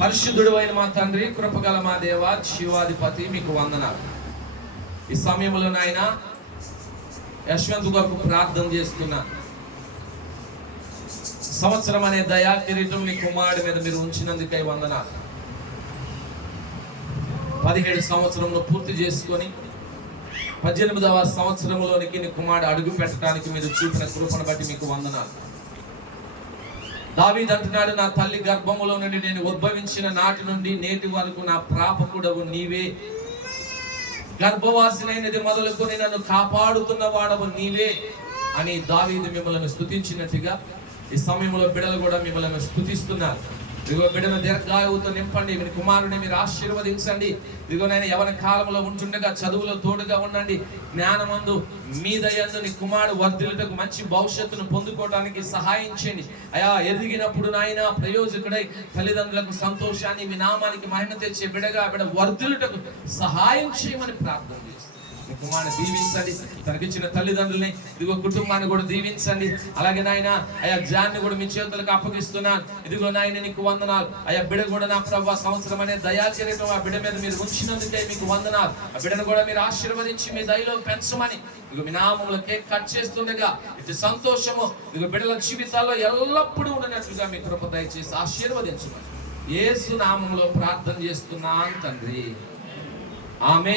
పరిశుద్ధుడు అయిన మా తండ్రి కృపగల మా దేవ శివాధిపతి మీకు వందనాలు. ఈ సమయంలో నాయన యశ్వంత్ కొరకు ప్రార్థన చేస్తున్నా. సంవత్సరం అనే దయా కిరీటం మీ కుమారుడి మీద మీరు ఉంచినందుకై వందనాలు. పదిహేడు సంవత్సరంలో పూర్తి చేసుకొని పద్దెనిమిదవ సంవత్సరంలోనికి నీ కుమారుడు అడుగు పెట్టడానికి మీరు చూపిన కృపను బట్టి మీకు వందనాలు. దావీద్ అంటున్నాడు నా తల్లి గర్భములో నుండి నేను ఉద్భవించిన నాటి నుండి నేటి వరకు నా ప్రాపకుడవు నీవే. గర్భవాసినైనది మొదలుకొని నన్ను కాపాడుతున్న వాడవు నీవే. అని దావీదు మిమ్మల్ని స్థుతించినట్టుగా ఈ సమయంలో బిడలు కూడా మిమ్మల్ని స్తుతిస్తున్నారు. ఇదిగో బిడ్డను దీర్ఘాయువుతో నింపండి. మీ కుమారుని మీరు ఆశీర్వదించండి. ఇదిగో నేను ఎవరి కాలంలో ఉంటుండగా చదువులో తోడుగా ఉండండి. జ్ఞానమందు మీ దయందు నీ కుమారుడు వర్ధిల్లుటకు మంచి భవిష్యత్తును పొందుకోవడానికి సహాయం చేయండి. అయా ఎదిగినప్పుడు నాయన ప్రయోజకుడై తల్లిదండ్రులకు సంతోషాన్ని మీ నామానికి మహిమ తెచ్చే బిడగా బిడ వర్ధిల్లుటకు సహాయం చేయమని ప్రార్థన చేస్తాను మీ కుమారుని దీవించండి. తనకిచ్చిన తల్లిదండ్రుల్ని ఇదిగో కుటుంబాన్ని కూడా దీవించండి. అలాగే నాయన అయా జాన్ని కూడా మీ చేతులకు అప్పగిస్తున్నాను. ఇదిగో నాయన నీకు వందనాలు. అయా బిడ కూడా నా ప్రభు సంవత్సరం అనే దయాచరితం ఆ బిడ మీద మీరు ఉంచినందుకే మీకు వందనాలు. ఆ బిడను కూడా మీరు ఆశీర్వదించి మీ దయలో పెంచమని ఇదిగో మీ నామములో కేక్ కట్ చేస్తుండగా ఇది సంతోషము ఇదిగో బిడల జీవితాల్లో ఎల్లప్పుడూ ఉండనట్లుగా మీ కృప దయచేసి ఆశీర్వదించమని. ఏసు నామంలో ప్రార్థన చేస్తున్నాను తండ్రి. ఆమె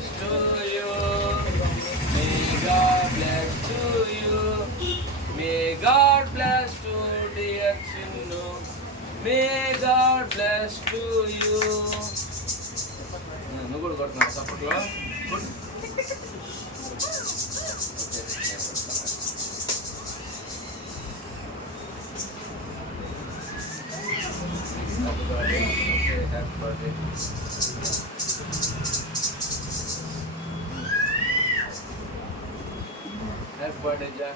God bless to you may God bless to you may God bless to dear Chinnu may God bless to you నువ్వు కూడా కొడుతున్నావు సపోర్ట్లో హ్యాపీ బర్త్డే बर्थडे जा